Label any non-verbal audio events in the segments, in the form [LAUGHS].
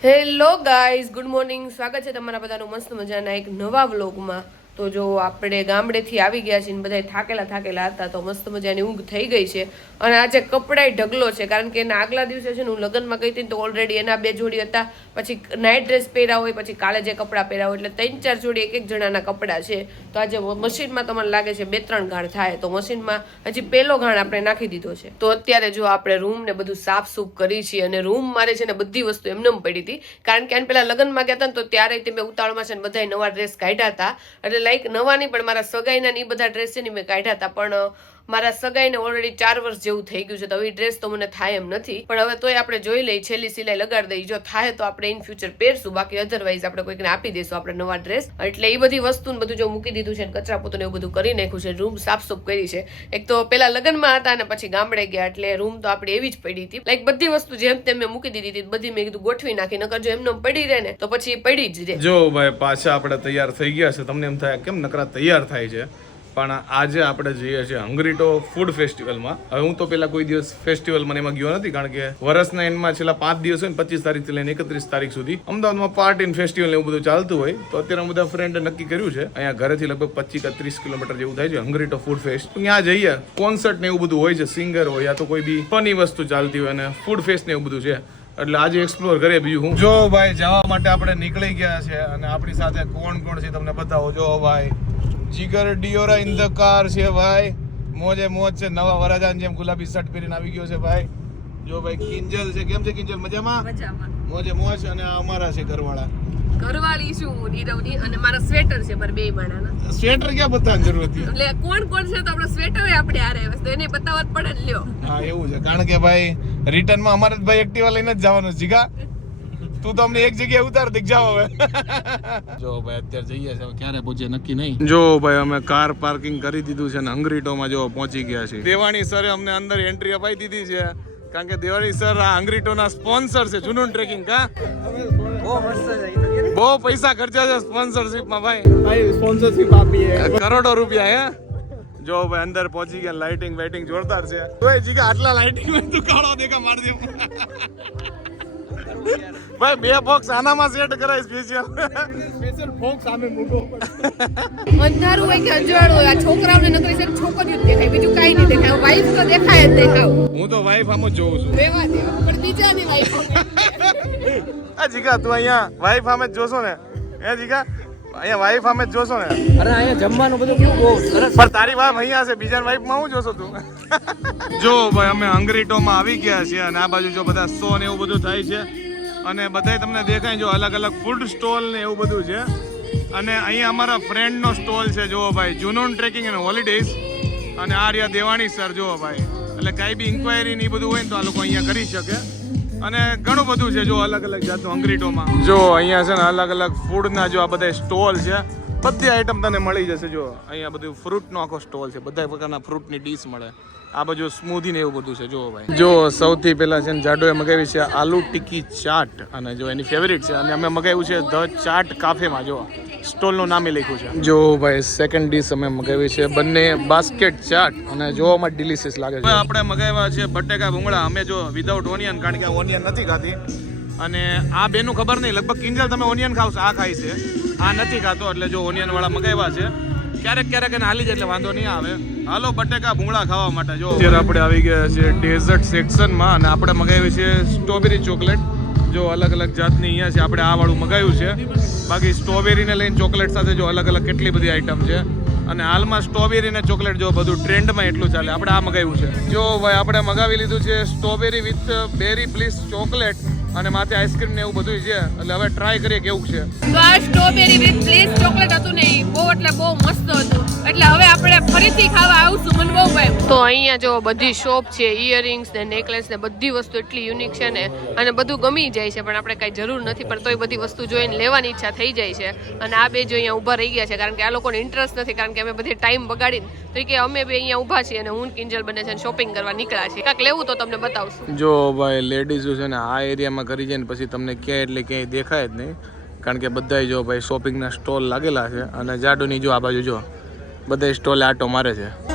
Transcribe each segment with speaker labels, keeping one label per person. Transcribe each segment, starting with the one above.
Speaker 1: Hello guys good morning સ્વાગત છે તમારા બધાનું મસ્ત મજાના એક નવા વ્લોગમાં તો જો આપણે ગામડેથી આવી ગયા છીએ ને બધા થાકેલા થાકેલા હતા, તો મસ્ત મજાની ઊંઘ થઈ ગઈ છે. અને આજે કપડાય ઢગલો છે, કારણ કે એના આગલા દિવસે છે ને હું લગ્નમાં ગઈ હતી ને તો ઓલરેડી એના બે જોડી હતા. પછી નાઇટ ડ્રેસ પહેર્યા હોય, પછી કાલે જે કપડાં પહેર્યા હોય, એટલે ત્રણ ચાર જોડી એક એક જણાના કપડાં છે. તો આજે મશીનમાં તમને લાગે છે બે ત્રણ ગાણ થાય, તો મશીનમાં હજી પહેલો ગાણ આપણે નાખી દીધો છે. તો અત્યારે જો આપણે રૂમ ને બધું સાફ સૂફ કરી છીએ અને રૂમ મારે છે ને બધી વસ્તુ એમને એમ પડી હતી. કારણ કે આને પેલા લગ્નમાં ગયા હતા ને તો ત્યારે તે મેં ઉતાવળમાં છે ને બધા નવા ડ્રેસ કાઢ્યા હતા. એટલે લાઈક નવા નહીં પણ મારા સગાઈના ને ઈ બધા ડ્રેસ છે ને મેં કાઢ્યા હતા. પણ મારા સગાઈને ઓલરેડી ચાર વર્ષ જેવું થઈ ગયું છે, તો હવે ડ્રેસ તો મને થાય એમ નથી. પણ હવે તોય આપણે જોઈ લઈ છેલ્લી સિલાઈ લગાડી દઈ જો થાય તો આપણે ઇન ફ્યુચર પહેરશું. બાકી અધરવાઇઝ આપણે કોઈકને આપી દઈશું આપણે નવા ડ્રેસ એટલે એ બધી વસ્તુ બધું જો મૂકી દીધું છે કચરા પોતું એવું બધું કરી નાખ્યું છે રૂમ સાફસૂફ કરી છે. એક તો પેલા લગ્નમાં હતા અને પછી ગામડે ગયા, એટલે રૂમ તો આપણે એવી જ પડી હતી. લાઈક બધી વસ્તુ જેમ તેમ મેં મૂકી દીધી હતી બધી મેં કીધું ગોઠવી નાખી, નકર જો એમનો એમ પડી રહે ને, તો પછી પડી જ રહે.
Speaker 2: જો ભાઈ, પાછા આપણે તૈયાર થઈ ગયા છે. તમને એમ થાય, કેમ નકરા તૈયાર થાય છે? પણ આજે આપણે જઈએ છીએ હંગરીટો ફૂડ ફેસ્ટિવલમાં. હવે હું તો પેલા કોઈ દિવસ ફેસ્ટિવલમાં એમાં ગયો નથી, કારણ કે વર્ષના એન્ડમાં છેલ્લા પાંચ દિવસ હોય ને પચીસ તારીખથી લઈને એકત્રીસ તારીખ સુધી અમદાવાદમાં પાર્ટી ફેસ્ટિવલ એવું બધું ચાલતું હોય, તો અત્યારે બધા ફ્રેન્ડે નક્કી કર્યું છે, અહીંયા ઘરેથી લગભગ પચીસ કે ત્રીસ કિલોમીટર જેવું થાય છે હંગરીટો ફૂડ ફેસ્ટ ત્યાં જઈએ. કોન્સર્ટ ને એવું બધું હોય છે સિંગર હોય યા તો કોઈ બી ફની વસ્તુ ચાલતી હોય અને ફૂડ ફેસ્ટ ને એવું બધું છે. એટલે આજે એક્સપ્લોર કરીએ બીજું હું જો ભાઈ જવા માટે આપણે નીકળી ગયા છે અને આપણી સાથે કોણ કોણ છે તમને બતાવો. જો ભાઈ. Jigar Deora in the car છે ભાઈ. મોજે મોજ છે. નવા વરાજાન જેમ ગુલાબી શર્ટ પહેરીને આવી ગયો છે ભાઈ. જો ભાઈ કિંજલ છે. કેમ છે કિંજલ? મજામાં? મોજે મોજ અને અમારા છે ઘરવાળા.
Speaker 1: ઘરવાળી છું નીરવની અને મારા સ્વેટર છે પર બે માણાના.
Speaker 2: સ્વેટર ક્યાં બતાવવાની જરૂર હતી?
Speaker 1: એટલે કોણ કોણ છે તો આપણે સ્વેટર આપણે આરે આવે તો એને બતાવવા જ પડે લ્યો.
Speaker 2: હા એવું છે. કારણ કે ભાઈ રિટર્નમાં અમારે જ ભાઈ એક્ટિવા લઈને જ જવાનું જીગા તું તો અમને એક જગ્યાએ ઉતાર દીક જાવ હવે. જો ભાઈ અત્યારે જઈએ છે ક્યારે પહોંચીએ નક્કી નહીં. જો ભાઈ અમે કાર પાર્કિંગ કરી દીધું છે ને હંગરીટોમાં જો પહોંચી ગયા છે દેવાણી સરે અમને અંદર એન્ટ્રી અપાઈ દીધી છે. કારણ કે દેવાણી સર આ હંગરીટોના સ્પોન્સર છે જુનૂન ટ્રેકિંગ કા બહુ પૈસા ખર્ચા છે સ્પોન્સરશિપમાં ભાઈ.
Speaker 3: ભાઈ સ્પોન્સરશિપ આપીએ.
Speaker 2: કરોડો રૂપિયા હે? જો ભાઈ અંદર પહોંચી ગયા લાઇટિંગ વેટિંગ જોરદાર છે. ઓય જીગા આટલા લાઇટિંગ મેં તું કાળો દેખા માર દે ભાઈ બે બોક્સ આનામાં સેટ કરાય સ્પેશિયલ
Speaker 3: સ્પેશિયલ બોક્સ આમે મૂકો
Speaker 1: અંધારું હોય કે અજવાળું હોય આ છોકરાઓને નકરી છે છોકરીઓ જ દેખાય બીજું કાઈ નહીં દેખાય. વાઈફ તો દેખાય જ દેખાવ
Speaker 2: હું તો વાઈફ આમ જ જોઉં છું.
Speaker 1: રેવા દે પણ બીજાની વાઈફ
Speaker 2: આ જીગા તું અહીંયા વાઈફ આમે જ જોશો ને. એ જીગા અહીંયા વાઈફ અમે જ જોશો ને.
Speaker 3: અરે અહીંયા જમવાનું બધું કેવું બહુ સરસ.
Speaker 2: પણ તારી વાઈફ અહીંયા છે બીજા વાઈફમાં હું જોશો તું? જો ભાઈ અમે હંગરીટોમાં આવી ગયા છીએ અને આ બાજુ જો બધા સો ને એવું બધું થાય છે અને બધાય તમને દેખાય જો અલગ અલગ ફૂડ સ્ટોલ ને એવું બધું છે. અને અહીંયા અમારા ફ્રેન્ડનો સ્ટોલ છે, જુઓ ભાઈ. જુનૂન ટ્રેકિંગ એન્ડ હોલિડેઝ અને આ રહ્યા દેવાણી સર જુઓ ભાઈ. એટલે કાંઈ બી ઇન્ક્વાયરી ને બધું હોય ને તો આ લોકો અહીંયા કરી શકે. અને ઘણું બધું છે જો અલગ અલગ જાતનું અંગ્રીટોમાં જો અહીંયા છે ને અલગ અલગ ફૂડના જો આ બધા સ્ટોલ છે. બધી આઈટમ તને મળી જશે. જો, અહીંયા બધું ફ્રૂટનો આખો સ્ટોલ છે. બધા પ્રકારના ફ્રૂટની ડીશ મળે. આ બાજુ સ્મૂધી ને એવું બધું છે. જો ભાઈ. જો, સૌથી પહેલા છે ને જાડોએ મગાવી છે આલુ ટિક્કી ચાટ. અને જો, એની ફેવરિટ છે. અને અમે મગાવ્યું છે ધ ચાટ કાફેમાં જો સ્ટોલનું નામે લખ્યું છે. જો, ભાઈ સેકન્ડ ડીશ અમે મગાવી છે બંને બાસ્કેટ ચાટ. અને જોવામાં ડિલિશિયસ લાગે છે. આપણે મગાવ્યા છે બટેકા ભૂંગળા. અમે જો વિધાઉટ ઓનિયન કારણ કે ઓનિયન નથી ખાતી. અને આ બેનું ખબર નહીં. લગભગ કિંજલ તમે ઓનિયન ખાવ આ ખાય છે. આ નથી ખાતો, એટલે જો ઓનિયન વાળા મગાવ્યા છે. ક્યારેક ક્યારેક એને હાલી જાય એટલે વાંધો નહીં આવે. હાલો, બટેકા ભૂંગળા ખાવા માટે, જો. અત્યારે આપણે આવી ગયા છે ડેઝર્ટ સેક્શનમાં અને આપણે મગાવી છે સ્ટ્રોબેરી ચોકલેટ જો અલગ અલગ જાતની અહીંયા છે, આપણે આ વાળું મગાવ્યું છે. બાકી સ્ટ્રોબેરીને લઈને ચોકલેટ સાથે જો અલગ અલગ કેટલી બધી આઈટમ છે. અને હાલમાં સ્ટ્રોબેરી ને ચોકલેટ જો બધું ટ્રેન્ડમાં એટલું ચાલે, આપણે આ મગાવ્યું છે. જો ભાઈ, આપણે મગાવી લીધું છે strawberry with berry please chocolate અને માથે આઈસ્ક્રીમ ને એવું બધું છે. એટલે હવે ટ્રાય કરીએ કેવું છે.
Speaker 1: તો આ સ્ટ્રોબેરી વિથ પ્લેસ ચોકલેટ હતું ને બહુ એટલે બહુ મસ્ત હતું. એટલે હવે આપણે ફરીથી ખાવા આવશું મને બહુ ભાઈ તો અહીંયા જો બધી શોપ છે ઇયરિંગ્સ ને નેકલેસ ને બધી વસ્તુ એટલી યુનિક છે ને અને બધું ગમી જાય છે પણ આપણે કાંઈ જરૂર નથી પણ તોય બધી વસ્તુ જોઈને લેવાની ઈચ્છા થઈ જાય છે. અને આ બે જો અહીંયા ઊભા રહી ગયા છે કારણ કે આ લોકોને ઇન્ટરેસ્ટ નથી કારણ કે અમે બધી ટાઈમ બગાડીને તો કે અમે બે અહીંયા ઊભા છીએ અને હું કિંજલ બને છે શોપિંગ કરવા નીકળ્યા છીએ. કાંઈક લેવું તો તમને બતાવશું.
Speaker 2: જો ભાઈ લેડીઝો છે ને આ એરિયામાં કરી જાય ને પછી તમને ક્યાંય એટલે ક્યાંય દેખાય જ નહીં. કારણ કે બધાય જો ભાઈ શોપિંગના સ્ટોલ લાગેલા છે અને જાડુની જો આ બાજુ જો બધા સ્ટોલ આટો મારે છે.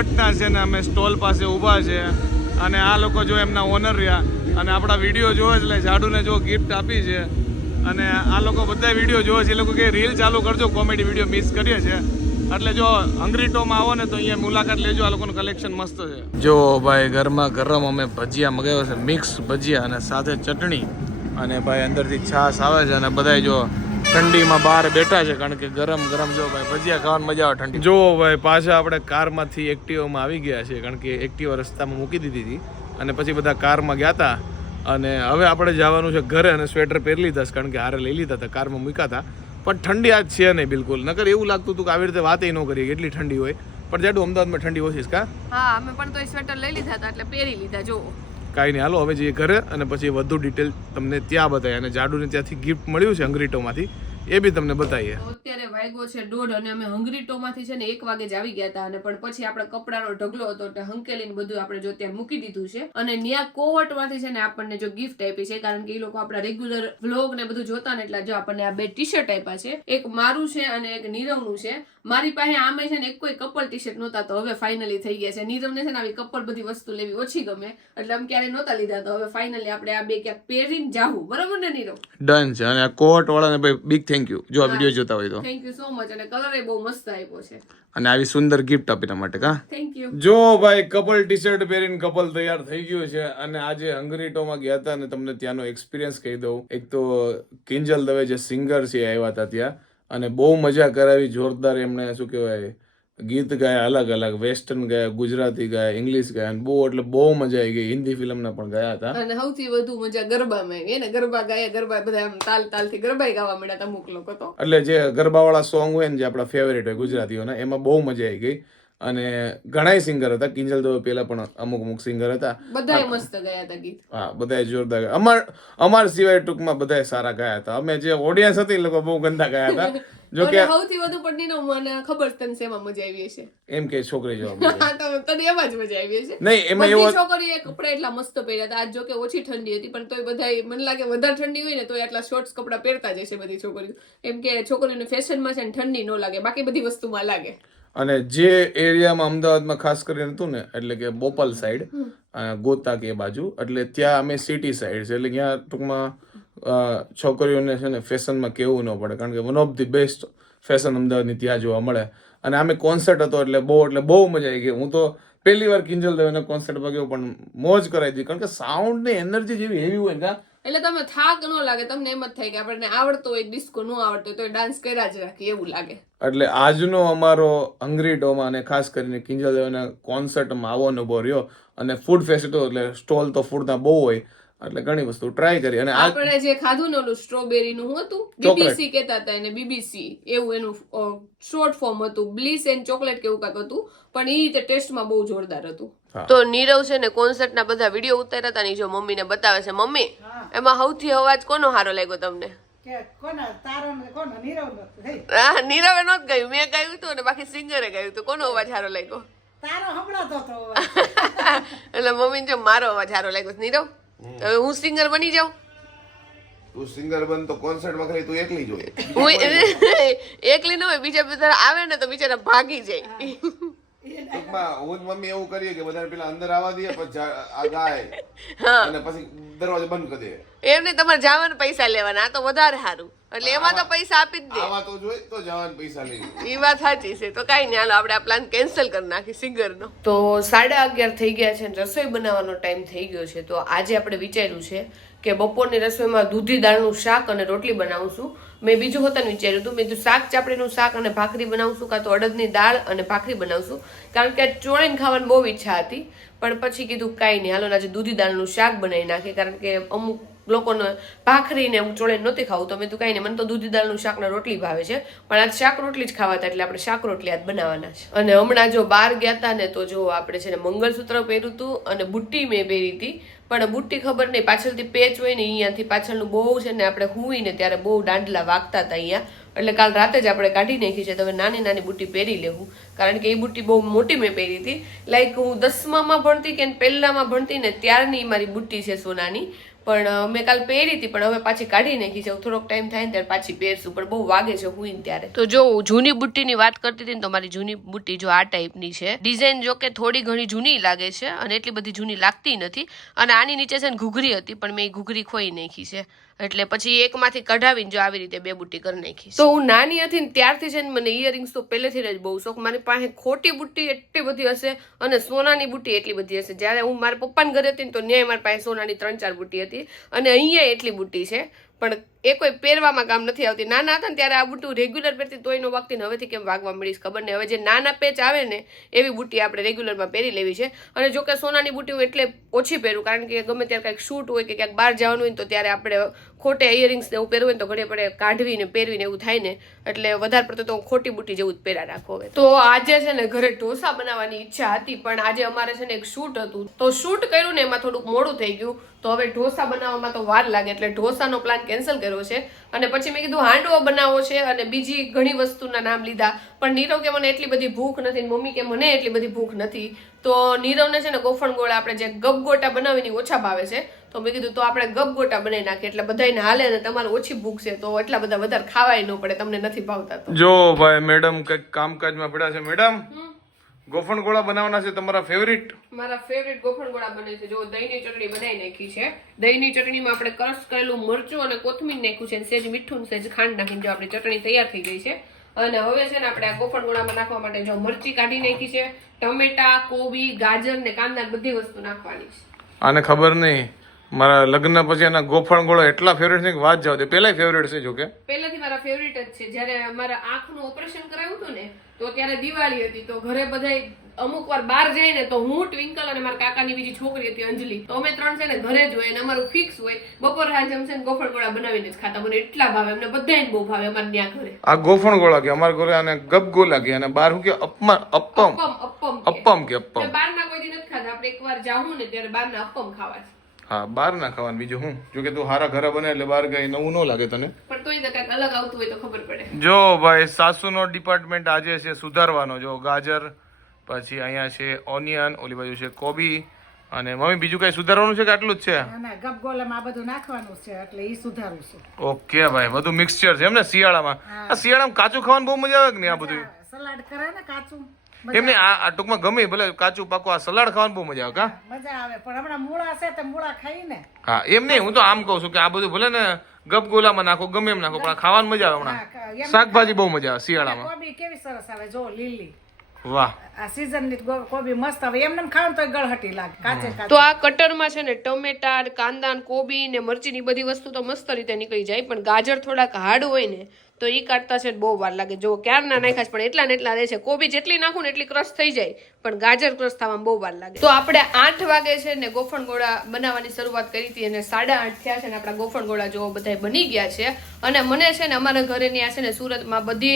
Speaker 2: કોહટના છે ને અમે સ્ટોલ પાસે ઊભા છે અને આ લોકો જો એમના ઓનર રહ્યા અને આપણા વીડિયો જોવે એટલે જાડુને જો ગિફ્ટ આપી છે અને આ લોકો બધા વીડિયો જોવે છે. એ લોકો કે રીલ ચાલુ કરજો કોમેડી વીડિયો મિસ કરીએ છે. એટલે જો હંગ્રીટોમાં આવો ને તો અહીંયા મુલાકાત લેજો, આ લોકોનું કલેક્શન મસ્ત છે. જો ભાઈ ગરમા ગરમ અમે ભજીયા મગાવ્યો છે મિક્સ ભજીયા અને સાથે ચટણી. અને ભાઈ અંદરથી છાશ આવે છે અને બધાય જો ઠંડીમાં બહાર બેઠા છે કારણ કે ગરમ ગરમ જો ભાઈ ભજીયા ખાવાની મજા આવે ઠંડી. જો ભાઈ પાછા આપણે કારમાંથી એક્ટિવામાં આવી ગયા છે કારણ કે એક્ટિવા રસ્તામાં મૂકી દીધી હતી અને પછી બધા કારમાં ગયા હતા અને હવે આપણે જવાનું છે ઘરે અને સ્વેટર પહેરી લીધા છે કારણ કે હારે લઈ લીધા હતા કારમાં મૂક્યા હતા પણ ઠંડી આજ છે નહીં બિલકુલ. નકર એવું લાગતું હતું કે આવી રીતે વાતે ન કરીએ એટલી ઠંડી હોય. પણ જાડું અમદાવાદમાં ઠંડી ઓછી છે કા?
Speaker 1: હા અમે પણ તો સ્વેટર લઈ લીધા હતા એટલે પહેરી લીધા જો
Speaker 2: કાંઈ હાલો, હવે જઈએ ઘરે અને પછી વધુ ડિટેલ તમને ત્યાં બતાવીએ. અને જાડુને ત્યાંથી ગિફ્ટ મળ્યું છે અંગ્રીટોમાંથી. એ બી તમને બતાવીએ.
Speaker 1: અત્યારે વાગ્યો છે દોઢ અને અમે હંગરી છે ને એક વાગે જ આવી ગયા હતા. અને પણ પછી આપણે કપડાનો ઢગલો હતો એટલે હંકેલીને બધું આપણે જો ત્યાં મૂકી દીધું છે. અને ન્યા કોવટમાંથી છે ને આપણને જો ગિફ્ટ આપી છે, કારણ કે એ લોકો આપણા રેગ્યુલર વ્લોગ ને બધું જોતા ને એટલે જો આપણને આ બે ટી શર્ટ આપ્યા છે. એક મારું છે અને એક નીરવનું છે. મારી પાસે આમે છે ને એક કોઈ કપલ ટી શર્ટ નહોતા તો હવે ફાઇનલી થઈ ગયા છે. નીરવને છે ને આવી કપલ બધી વસ્તુ લેવી ઓછી ગમે. એટલે આમ ક્યારે નહોતા લીધા તો હવે ફાઇનલી આપણે આ બે ક્યાંક પહેરીને જાવું બરાબર ને નીરવ?
Speaker 2: ડન છે. અને કોટ વાળાને ભાઈ બિગ થેન્ક યુ જો આ વીડિયો જોતા હોય તો.
Speaker 1: થેન્ક યુ સો મચ અને કલર એ બહુ મસ્ત આપ્યો છે.
Speaker 2: અને આવી સુંદર ગિફ્ટ આપીના માટે કા?
Speaker 1: થેન્ક યુ
Speaker 2: જો ભાઈ કપલ ટી શર્ટ પહેરીને કપલ તૈયાર થઈ ગયું છે અને આજે હંગરીટોમાં ગયા હતા અને તમને ત્યાંનો એક્સપિરિયન્સ કહી દઉં. એક તો કિંજલ દવે જે સિંગર છે આવ્યા હતા ત્યાં. અને બહુ મજા કરાવી જોરદાર એમણે શું કહેવાય ગીત ગાયા અલગ અલગ વેસ્ટર્ન ગાયા ગુજરાતી ગાયા ઇંગ્લિશ ગાયા અને બહુ એટલે બહુ મજા આવી ગઈ. હિન્દી ફિલ્મના પણ ગયા હતા.
Speaker 1: અને સૌથી વધુ મજા ગરબામાં આવી. ને? ગરબા ગાયા ગરબા બધા આમ તાલ તાલથી ગરબાય ગાવા મળ્યા અમુક લોકો તો.
Speaker 2: એટલે જે ગરબાવાળા સોંગ હોય ને જે આપણા ફેવરેટ હોય ગુજરાતીઓના એમાં બહુ મજા આવી ગઈ. અને ઘણાય સિંગર હતા. કિંજલ દવે પેલા પણ અમુક અમુક સિંગર હતા.
Speaker 1: બધાય મસ્ત ગયા હતા ગીત.
Speaker 2: હા બધાએ જોરદાર ગાયા. અમાર અમાર સિવાય ટૂંકમાં બધાએ સારા ગયા હતા. અમે જે ઓડિયન્સ હતી એ લોકો બહુ ગંદા ગયા હતા. [LAUGHS] જો કે
Speaker 1: સૌથી વધુ પડની મને ખબર તને શેમાં મજા આવી હશે?
Speaker 2: એમ કે છોકરી જોવા
Speaker 1: તને એમાં જ મજા આવી હશે?
Speaker 2: નહીં એમાં એવો
Speaker 1: છોકરીએ કપડા એટલા મસ્ત પહેર્યા હતા. આજ જો કે ઓછી ઠંડી હતી પણ તોય બધા મને લાગે વધારે ઠંડી હોય ને તો એટલા શોર્ટ્સ કપડા પહેરતા જ હશે બધી છોકરીઓ. એમ કે છોકરીઓને ફેશનમાં છે ને ઠંડી ન લાગે બાકી બધી વસ્તુમાં લાગે.
Speaker 2: અને જે એરિયામાં અમદાવાદમાં ખાસ કરીને હતું ને એટલે કે બોપલ સાઈડ ગોતા કે બાજુ એટલે ત્યાં અમે સિટી સાઈડ છે. એટલે ત્યાં ટૂંકમાં છોકરીઓને છે ને ફેશનમાં કેવું ન પડે. કારણ કે one of the best fashion અમદાવાદની ત્યાં જોવા મળે. અને અમે કોન્સર્ટ હતો એટલે બહુ એટલે બહુ મજા આવી ગઈ. હું તો પહેલી વાર કિંજલ દવેના કોન્સર્ટમાં ગયો પણ મોજ કરાવી હતી કારણ કે સાઉન્ડ ને એનર્જી જેવી હેવી હોય ને
Speaker 1: એટલે તમે થાક ન લાગે, તમને એમ જ થાય કે આપણને આવડતો હોય ડિસ્કો ન આવડતો તો ડાન્સ કર્યા જ રાખીએ એવું લાગે.
Speaker 2: એટલે આજનો અમારો હંગરી ડોમાં અને ખાસ કરીને કિંજલ દેવના કોન્સર્ટમાં આવો અનુભવ રહ્યો. અને ફૂડ ફેસ્ટિવલ એટલે સ્ટોલ તો ફૂડના બહુ હોય. એટલે ઘણી વસ્તુ ટ્રાય કરી અને
Speaker 1: આપણે જે ખાધું ને ઓલું સ્ટ્રોબેરી નું હતું બીબીસી કહેતા હતા એને બીબીસી એવું એનું શોર્ટ ફોર્મ હતું. બ્લીસ એન્ડ ચોકલેટ કેવું કાક હતું પણ એ રીતે ટેસ્ટમાં બહુ જોરદાર હતું. તો નીરવ છે ને કોન્સર્ટના બધા વીડિયો ઉતાર્યા હતા ને જો મમ્મીને બતાવે છે. મમ્મી એમાં સૌથી અવાજ કોનો સારો લાગ્યો તમને?
Speaker 4: કે કોના તારો ને કોનો? નીરવ નો.
Speaker 1: ગાયું. મેં ગાયું હતું ને બાકી સિંગરે ગાયું હતું કોનો અવાજ સારો લાગ્યો?
Speaker 4: તારો હમણાં તો તો [LAUGHS]
Speaker 1: એટલે મમ્મીને જો મારો અવાજ સારો લાગ્યો નીરવ? હવે હું સિંગર બની જાઉં?
Speaker 5: તું સિંગર બન તો કોન્સર્ટમાં ખાલી તું એકલી જ
Speaker 1: હું [LAUGHS] એકલી ન હોય બીજા બધા આવે ને તો બિચારા ભાગી જાય.
Speaker 5: ટૂંકમાં હું મમ્મી એવું કરીએ કે બધાને પેલા અંદર આવવા દઈએ પછી આ ગાય અને પછી દરવાજો બંધ કરી દે
Speaker 1: એમને તમારે જવાના પૈસા લેવાના આ તો વધારે સારું. એટલે એમાં તો પૈસા આપી જ દે.
Speaker 5: આવા તો જોઈ તો જવાન પૈસા લઈ
Speaker 1: એ વાત સાચી છે. તો કાઈ નહીં હાલો આપણે આ પ્લાન કેન્સલ કરી નાખી સિંગરનો. તો સાડા અગિયાર થઈ ગયા છે અને રસોઈ બનાવવાનો ટાઈમ થઈ ગયો છે. તો આજે આપણે વિચાર્યું છે કે બપોરની રસોઈમાં દૂધી દાળનું શાક અને રોટલી બનાવશું મેં બીજું હોતાનું વિચાર્યું હતું મેં કીધું, શાક ચાપડીનું શાક અને ભાખરી બનાવશું કાં તો અડદની દાળ અને ભાખરી બનાવશું. કારણ કે આ ચોળીને ખાવાની બહુ ઈચ્છા હતી. પણ પછી કીધું, કાંઈ નહીં, હાલો આજે દૂધી દાળનું શાક બનાવી નાખીએ. કારણ કે અમુક લોકોને ભાખરીને હું ચોળેને નહોતી ખાવું. તો મેં તું કાંઈ નહીં. મને તો દૂધી દાળનું શાક ને રોટલી ભાવે છે. પણ આજ શાક રોટલી જ ખાવા હતા એટલે આપણે શાક રોટલી આજ બનાવવાના છે. અને હમણાં જો બહાર ગયા હતા ને તો જો આપણે છે ને મંગળસૂત્ર પહેર્યું હતું અને બુટ્ટી મેં પહેરી હતી પણ બુટ્ટી ખબર નહીં. પાછળથી પેચ હોય ને અહીંયાથી પાછળનું બહુ છે ને આપણે હુઈને ત્યારે બહુ દાંડલા વાગતા હતા અહીંયા એટલે કાલ રાતે જ આપણે કાઢી નાખી છે. તો હવે નાની નાની બુટ્ટી પહેરી લેવું. કારણ કે એ બુટ્ટી બહુ મોટી મેં પહેરી હતી લાઈક હું દસમામાં ભણતી કે પહેલામાં ભણતી ને ત્યારની મારી બુટ્ટી છે સોનાની. પણ મેં કાલ પહેરી હતી, પણ હવે પાછી કાઢી નાખી છે. થોડોક ટાઈમ થાય ને ત્યારે પાછી પહેરશું, પણ બહુ વાગે છે હું ત્યારે. તો જો જૂની બુટ્ટીની વાત કરતી હતી ને, તો મારી જૂની બુટ્ટી જો આ ટાઈપની છે. ડિઝાઇન જો કે થોડી ઘણી જૂની લાગે છે અને એટલી બધી જૂની લાગતી નથી. અને આની નીચે છે ને ઘૂઘરી હતી, પણ મેં ઘૂઘરી ખોઈ નાખી છે. એટલે પછી એકમાંથી કઢાવીને જો આવી રીતે બે બુટ્ટી કરી નાખી તો હું નાની હતી ને ત્યારથી છે ને મને ઇયરિંગ્સ તો પહેલેથી જ બહુ શોખ. મારી પાસે ખોટી બુટ્ટી એટલી બધી હશે અને સોનાની બુટ્ટી એટલી બધી હશે. જ્યારે હું મારા પપ્પાને ઘરે હતી ને તો ન્યાય મારી પાસે સોનાની ત્રણ ચાર બુટ્ટી હતી. અને અહીંયા એટલી બુટ્ટી છે. પણ એ કોઈ પહેરવામાં કામ નથી આવતી. નાના હતા ને ત્યારે આ બુટ્ટી રેગ્યુલર પહેરતી તોય નો વાગતી ને હવેથી કેમ વાગવા મળીશ ખબર નહીં. હવે જે નાના પેચ આવે ને, એવી બુટ્ટી આપણે રેગ્યુલરમાં પહેરી લેવી છે. અને જો કે સોનાની બુટ્ટી હું એટલે ઓછી પહેરું, કારણ કે ગમે ત્યારે કાંઈક શૂટ હોય કે ક્યાંક બહાર જવાનું હોય તો ત્યારે આપણે ખોટે ઇયરિંગ્સ ને એવું પહેરવું હોય તો ઘડે પડે કાઢવીને પહેરવીને એવું થાય ને. એટલે વધારે પડતું તો હું ખોટી બુટ્ટી જેવું જ પહેરા રાખો હવે. તો આજે છે ને ઘરે ઢોસા બનાવવાની ઈચ્છા હતી, પણ આજે અમારે છે ને એક શૂટ હતું. તો શૂટ કર્યું ને એમાં થોડુંક મોડું થઈ ગયું. તો હવે ઢોસા બનાવવામાં તો વાર લાગે, એટલે ઢોસાનો પ્લાન કેન્સલ કર્યો. છે. અને પછી મેં કીધું હાંડવો બનાવવો છે અને બીજી ઘણી વસ્તુના નામ લીધા. પણ નીરવ કે મને એટલી બધી ભૂખ નથી મમ્મી કે મને એટલી બધી ભૂખ નથી. તો નીરવને છે ને ગોફણ ગોળા આપણે જે ગપગોટા બનાવીને ઓછા ભાવે છે. તો મેં કીધું તો આપણે ગપગોટા બનાવી નાખીએ એટલે બધાને હાલે ને તમારે ઓછી ભૂખ છે તો એટલા બધા વધારે ખાવાય ન પડે તમને નથી ભાવતા
Speaker 2: જો ભાઈ મેડમ કંઈક કામકાજમાં પડ્યા છે મેડમ? ગોફણ ગોળા બનાવવાના છે તમારા ફેવરિટ
Speaker 1: મારા ફેવરિટ ગોફણ ગોળા બને છે. જો દહીંની ચટણી બનાવી નાખી છે. દહીંની ચટણીમાં આપણે ક્રશ કરેલું મરચું અને કોથમીર નાખ્યું છે સેજ મીઠું સેજ ખાંડ નાખીને જો આપણી ચટણી તૈયાર થઈ ગઈ છે. અને હવે છે ને આપણે આ ગોફણ ગોળામાં નાખવા માટે જો મરચી કાઢી નાખી છે ટમેટા કોબી ગાજર ને કાંદા બધી વસ્તુ નાખવાની છે.
Speaker 2: આને ખબર નહીં. મારા લગ્ન પછી એના ગોફણ ગોળો એટલા ફેવરેટ છે કે વાત જાવ દે. પહેલા ફેવરેટ છે જો કે
Speaker 1: પહેલાથી મારા ફેવરેટ જ છે. જ્યારે મારા આંખનું ઓપરેશન કરાવ્યું હતું ને તો ત્યારે દિવાળી હતી તો ઘરે બધાય અમુક વાર બહાર જાય ને તો હું ટ્વિંકલ અને મારા કાકાની બીજી છોકરી હતી અંજલિ. તો અમે ત્રણ છે ને ઘરે જ હોય અને અમારું ફિક્સ હોય. બપોર હાજે અમે છે ને ગોફળ ગોળા બનાવીને જ ખાતા. મને એટલા ભાવે અમને બધાને બહુ ભાવે અમારે ત્યાં ઘરે.
Speaker 2: આ ગોફણ ગોળા કે અમારા ઘરે આને ગપ ગોલા કે અને બહાર હું કે અપમાન અપમ
Speaker 1: અપમ અપમ કે.
Speaker 2: અપમ
Speaker 1: બહાર ના કોઈ દી નથી ખાતા. આપણે એકવાર જાવું ને ત્યારે બહારના અપમ ખાવા છે.
Speaker 2: હા બાર ના ખાવાનું બીજું હું? જો કે તું હારા ઘરે બને એટલે બહાર ગઈ નવું ન લાગે તને.
Speaker 1: પણ તોય કાંઈક અલગ આવતું હોય તો ખબર પડે.
Speaker 2: જો ભાઈ સાસુનો ડિપાર્ટમેન્ટ આજે છે સુધારવાનો. જો ગાજર પછી અહીંયા છે ઓનિયન ઓલી બાજુ છે કોબી અને મમ્મી બીજું કઈ સુધારવાનું છે કે આટલું જ છે?
Speaker 4: ના ગપગોલામાં આ બધું નાખવાનું છે એટલે ઈ સુધારું છે.
Speaker 2: ઓકે ભાઈ બધું મિક્સચર છે એમ ને શિયાળામાં. આ શિયાળામાં કાચું ખાવાનું બહુ મજા આવે કે નહીં આ બધું
Speaker 4: સલાડ કરે ને કાચું.
Speaker 2: એમને આ ટૂંકમાં ગમે ભલે કાચું પાકું આ સલાડ ખાવાનું બહુ મજા આવે કા?
Speaker 4: મજા આવે પણ હમણાં મૂળા છે તો મૂળા ખાઈને
Speaker 2: હા એમ નહીં હું તો આમ કહું છું કે આ બધું ભલે ને ગપગોલામાં નાખો ગમે એમ નાખો પણ ખાવાનું મજા આવે હમણાં. શાકભાજી બહુ મજા આવે શિયાળામાં.
Speaker 4: કોબી કેવી સરસ આવે જો લીલી.
Speaker 2: વાહ.
Speaker 4: આ season ની કોબી મસ્ત આવે. એમને ખાવ તો ગળહટી લાગે કાચે કાચે.
Speaker 1: તો આ કટરમાં છે ને ટમેટા કાંદા ને કોબી ને મરચી ની બધી વસ્તુ તો મસ્ત રીતે નીકળી જાય પણ ગાજર થોડાક હાર્ડ હોય ને તો એ કાઢતા છે બહુ વાર લાગે. જો ક્યારના નાખ્યા છે પણ એટલા ને એટલા રહે છે. કોબી જેટલી નાખું ને એટલી ક્રશ થઈ જાય. પણ ગાજર ક્રશ થવામાં બહુ વાર લાગે. તો આપણે આઠ વાગે છે ને ગોફણ ગોળા બનાવવાની શરૂઆત કરી હતી અને સાડા આઠ થયા છે ને આપણા ગોફણ ગોળા જો બધા બની ગયા છે. અને મને છે ને અમારા ઘરે ત્યાં છે ને સુરતમાં બધી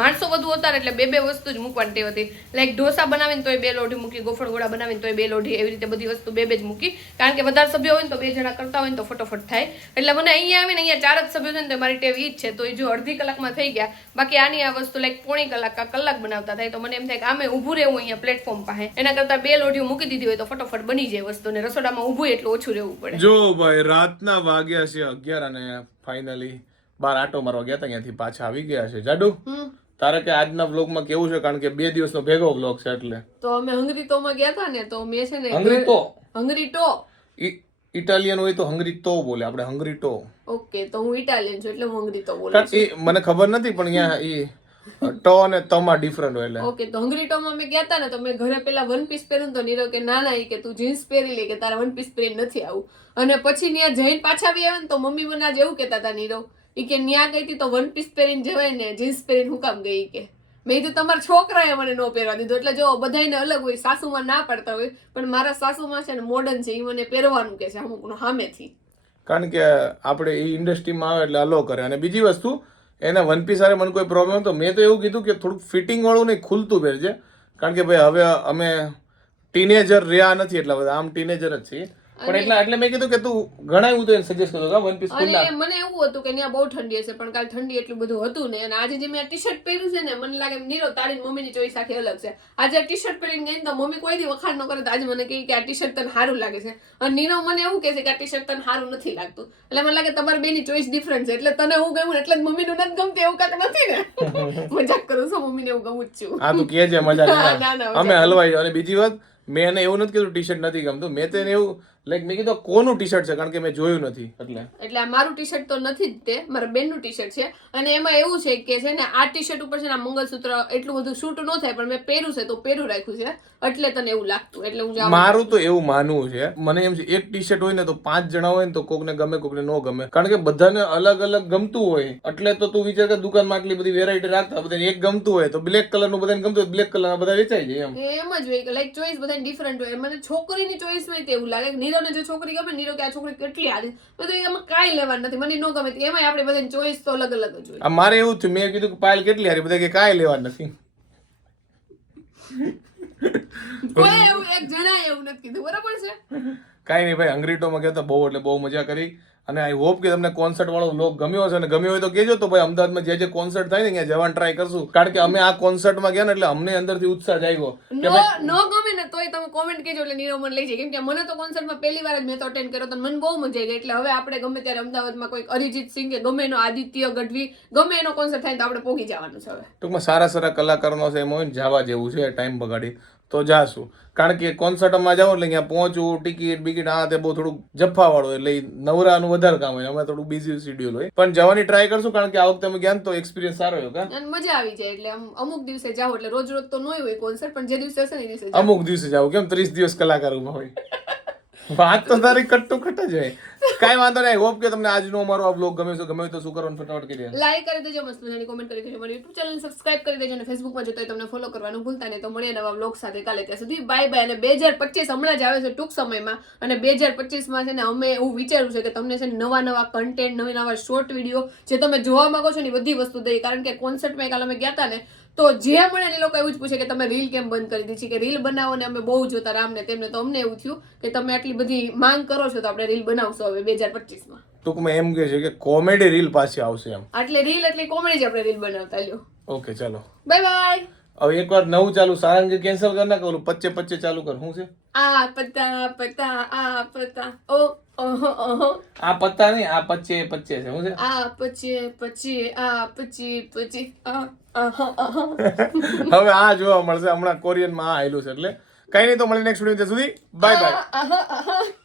Speaker 1: માણસો વધુ હતા એટલે બે બે વસ્તુ જ મૂકવાની ટેવ હતી. લાઈક ઢોસા બનાવીને તોય બે લોઢી મૂકી, ગોફણ ગોળા બનાવીને તોય બે લોઢી એવી રીતે બધી વસ્તુ બે બે જ મૂકી. કારણ કે વધારે સભ્યો હોય ને તો બે જણા કરતા હોય ને તો ફટોફટ થાય. એટલે મને અહીંયા આવીને અહીંયા ચાર જ સભ્યો છે ને તો મારી ટેવ ઈ જ છે. તો એ જો અડધી કલાકમાં થઈ ગયા. બાકી આની આ વસ્તુ લાઈક પોણી કલાક કલાક બનાવતા થાય. તો મને એમ થાય કે આમે ઊભું રહેવું અહીંયા પ્લેટફોર્મ પાસે. એના કરતા બે લોઢીઓ મૂકી દીધી હોય તો ફટોફટ બની જાય વસ્તુ ને રસોડામાં ઊભું એટલું ઓછું રહેવું પડે.
Speaker 2: જો ભાઈ રાતના વાગ્યા છે અગિયાર અને ફાઇનલી બાર આટો મારવા ગયા હતા ત્યાંથી પાછા આવી ગયા છે. જાડુ તારે કે આજના વ્લોગમાં કેવું છે? કારણ કે બે દિવસનો ભેગો વ્લોગ છે એટલે.
Speaker 1: તો અમે હંગરી તોમાં ગયા હતા ને તો મેં છે ને
Speaker 2: હંગરી તો?
Speaker 1: હંગરી ટો
Speaker 2: ઇટાલિયન હોય તો હંગરી તો બોલે આપણે હંગરી ટો
Speaker 1: ઓકે તો હું ઇટાલિયન છું એટલે હું હંગરી તો બોલું
Speaker 2: એ મને ખબર નથી પણ અહીંયા ઈ ટો અને તમા ડિફરન્ટ હોય એટલે.
Speaker 1: ઓકે તો હંગરી ટોમાં મેં ગયા હતા ને તો મેં ઘરે પેલા વન પીસ પહેર્યું તો નીરવ કે ના ના કે તું જીન્સ પહેરી લે કે તારે વન પીસ પહેરીને નથી આવું. અને પછી ત્યાં જઈને પાછા આવી આવે ને તો મમ્મી મને આજે એવું કહેતા હતા નીરવ ઈ કે ન્યા ગઈ હતી તો વન પીસ પહેરીને જવાય ને જીન્સ પહેરીને હું કામ ગઈ કે? મેં તો તમારા છોકરાએ મને ન પહેરવા દીધું એટલે જો બધાને અલગ હોય સાસુમાં ના પડતા હોય પણ મારા સાસુમાં છે ને મોડર્ન છે એ મને પહેરવાનું કે છે અમુકનું સામેથી.
Speaker 2: કારણ કે આપણે એ ઇન્ડસ્ટ્રીમાં આવે એટલે અલો કરે. અને બીજી વસ્તુ એને વન પીસ સાથે મને કોઈ પ્રોબ્લેમ હતો મેં તો એવું કીધું કે થોડુંક ફિટિંગ વાળું નહીં, ખુલતું પહેરજે કારણ કે ભાઈ, હવે અમે ટીનેજર રહ્યા નથી એટલા બધા. આમ ટીનેજર જ છીએ. પણ એટલે એટલે મેં કીધું કે તું ગણાયું તો સજેસ્ટ કરતો વન પીસ
Speaker 1: અને મને એવું હતું કે ત્યાં બહુ ઠંડી હશે પણ કાલ ઠંડી એટલું બધું હતું ને અને આજે જે મેં ટી શર્ટ પહેર્યું છે ને મને લાગે નીરો તારી મમ્મી મમ્મીની ચોઈસ આખી અલગ છે. આજે ટી શર્ટ પહેરીને ગઈ તો મમ્મી કોઈ દી વખાણ ન કરે તો આજે મને કહે કે આ ટી શર્ટ તને સારું લાગે છે. અને નીરો મને એવું કહે છે કે આ ટી શર્ટ તને સારું નથી લાગતું. એટલે મને લાગે તમારી બેની ચોઈસ ડિફરન્સ છે. એટલે તને હું ગયું એટલે મમ્મી મમ્મીનું નથી ગમતું એવું કાંઈક નથી ને. [LAUGHS] મજાક કરું છું મમ્મીને એવું ગમું જ છું.
Speaker 2: હા તું કહે છે મજા [LAUGHS]
Speaker 1: ના, ના,
Speaker 2: અમે હલવાઈ અને બીજી વાત મેં એને એવું નથી કીધું ટી શર્ટ નથી ગમતું. મેં તો એને એવું લાઈક મેં કીધું કોનું ટી શર્ટ છે? કારણ કે મેં જોયું નથી. એટલે.
Speaker 1: એટલે આ મારું ટી શર્ટ તો નથી જ તે મારા બેનનું ટી શર્ટ છે. અને એમાં એવું છે કે છે ને આ ટી શર્ટ ઉપર છે ને આ મંગળસૂત્ર એટલું બધું શૂટ ન થાય પણ મેં પહેર્યું છે તો પહેર્યું રાખ્યું છે. એટલે તને એવું લાગતું એટલે હું
Speaker 2: મારું તો એવું માનવું છે મને એમ છે એક ટી શર્ટ હોય ને તો પાંચ જણા હોય ને તો કોકને ગમે કોકને ન ગમે. કારણ કે બધાને અલગ અલગ ગમતું હોય. એટલે તો તું વિચાર કે દુકાનમાં આટલી બધી વેરાયટી રાખતા બધાને એક ગમતું હોય તો બ્લેક કલરનું બધાને ગમતું હોય બ્લેક કલરના બધા વેચાઈ જાય એમ.
Speaker 1: એમ જ હોય લાઈક ચોઈસ બધાને ડિફરન્ટ હોય. મને છોકરીની ચોઈસમાં એવું લાગે કે નીરવને જો છોકરી ગમે નીરવ કે આ છોકરી કેટલી આદી. બધું એમાં કાંઈ લેવાનું નથી મને ન ગમે તે. એમાં આપણે બધાની ચોઈસ તો અલગ અલગ જ હોય.
Speaker 2: આ મારે એવું થયું મેં કીધું કે પાયલ કેટલી હારી બધા કે કાંઈ લેવા નથી.
Speaker 1: કોઈ એવું એક જણા એવું નથી કીધું. બરાબર છે?
Speaker 2: કાંઈ નહીં ભાઈ અંગ્રીટોમાં ગયા હતા બહુ એટલે બહુ મજા કરી. અને આઈ હોપ કે તમને કોન્સર્ટ વાળો વ્લોગ ગમ્યો હશે અને ગમ્યો હોય તો કહેજો તો ભાઈ અમદાવાદમાં જે જે કોન્સર્ટ થાય ને ત્યાં જવાનું ટ્રાય કરશું. કારણ કે અમે આ કોન્સર્ટમાં ગયા ને એટલે અમને અંદરથી ઉત્સાહ જાગ્યો કે
Speaker 1: નો નો ગમે ને તોય તમે કોમેન્ટ કહેજો એટલે નીરવ મને લઈ જાય. કેમ કે મને તો કોન્સર્ટમાં પહેલી વાર જ મેં તો અટેન્ડ કર્યો તો મને બહુ મજા આવી. એટલે હવે આપણે ગમે ત્યારે અમદાવાદમાં કોઈ અરિજીત સિંહ કે ગમે એનો આદિત્ય ગઢવી ગમે એનો કોન્સર્ટ થાય તો આપણે પોગી જવાનું છે હવે.
Speaker 2: ટૂંકમાં સારા સારા કલાકારોનો છે એમ હોય ને જવા જેવું છે ટાઈમ બગાડી. તો જાશું. કારણ કે કોન્સર્ટમાં જાઉં એટલે અહીંયા પહોંચવું ટિકિટ બિકિટ આ તે બહુ થોડુંક જફ્ફાવાળું એટલે નવરાનું વધારે કામ હોય. અમે થોડું બિઝી શેડ્યુલ હોય. પણ જવાની ટ્રાય કરશું કારણ કે આ વખતે અમે ગયા તો એક્સપિરિયન્સ સારો રહ્યો
Speaker 1: અને મજા આવી જાય એટલે આમ અમુક દિવસે જાઓ એટલે રોજ રોજ તો ન હોય કોન્સર્ટ પણ જે દિવસે હશે ને એ દિવસે
Speaker 2: અમુક દિવસે જાવ કેમ? ત્રીસ દિવસ કલાકાર ઊભા હોય. વાત તો તારી કટ્ટુ કટ જ હોય. કાંઈ વાંધો નહીં હોપ કે તમને આજનો અમારો આ બ્લોગ ગમે છે. ગમ્યો તો શું કરવાનું ફટાફટ કરી દેજો
Speaker 1: લાઈક કરી દેજો, મસ્ત મજાની કોમેન્ટ કરી દેજો. મારી યુટ્યુબ ચેનલ સબસ્ક્રાઇબ કરી દેજો અને ફેસબુકમાં જોતા હોય તમને ફોલો કરવાનું ભૂલતા નહીં. તો મળીએ નવા બ્લોગ સાથે કાલે ત્યાં સુધી. બાય બાય અને બે હજાર પચીસ હમણાં જ આવે છે ટૂંક સમયમાં. અને બે હજાર પચીસમાં છે ને અમે એવું વિચાર્યું છે કે તમને છે નવા નવા કન્ટેન્ટ નવા નવા શોર્ટ વીડિયો જે તમે જોવા માંગો છો ને બધી વસ્તુ દઈએ કારણ કે કોન્સર્ટમાં કાલે અમે ગયા હતા ને તો જે મળે એ લોકો એવું જ પૂછે કે તમે રીલ કેમ બંધ કરી દીધી છે? કે રીલ બનાવો ને અમે બહુ જોતા રામને તેમને તો અમને એવું થયું કે તમે આટલી બધી માંગ કરો છો તો આપણે રીલ બનાવશો હવે બે હજાર પચીસમાં.
Speaker 2: ટૂંકમાં એમ કે છે કે કોમેડી રીલ પાછી આવશે એમ.
Speaker 1: એટલે રીલ એટલે કોમેડી જ આપણે રીલ બનાવતા લ્યો
Speaker 2: ઓકે ચાલો.
Speaker 1: બાય બાય
Speaker 2: હવે એકવાર નવું ચાલુ સારંગી કેન્સલ કરી નાખ ઓલું પચ્ચે પચ્ચે ચાલુ કર. શું છે?
Speaker 1: આ પતા પતા આ પતા ઓ ઓહો ઓહો.
Speaker 2: આ પત્તા નહીં આ પચ્ચે પચ્ચે છે. શું છે?
Speaker 1: આ પચ્ચે પછી આ આહા આહા [LAUGHS]
Speaker 2: હવે આ જોવા મળશે. હમણાં કોરિયનમાં આ આવેલું છે એટલે. કઈ નહીં તો મળી નેક્સ્ટ વીડિયો સુધી. Bye bye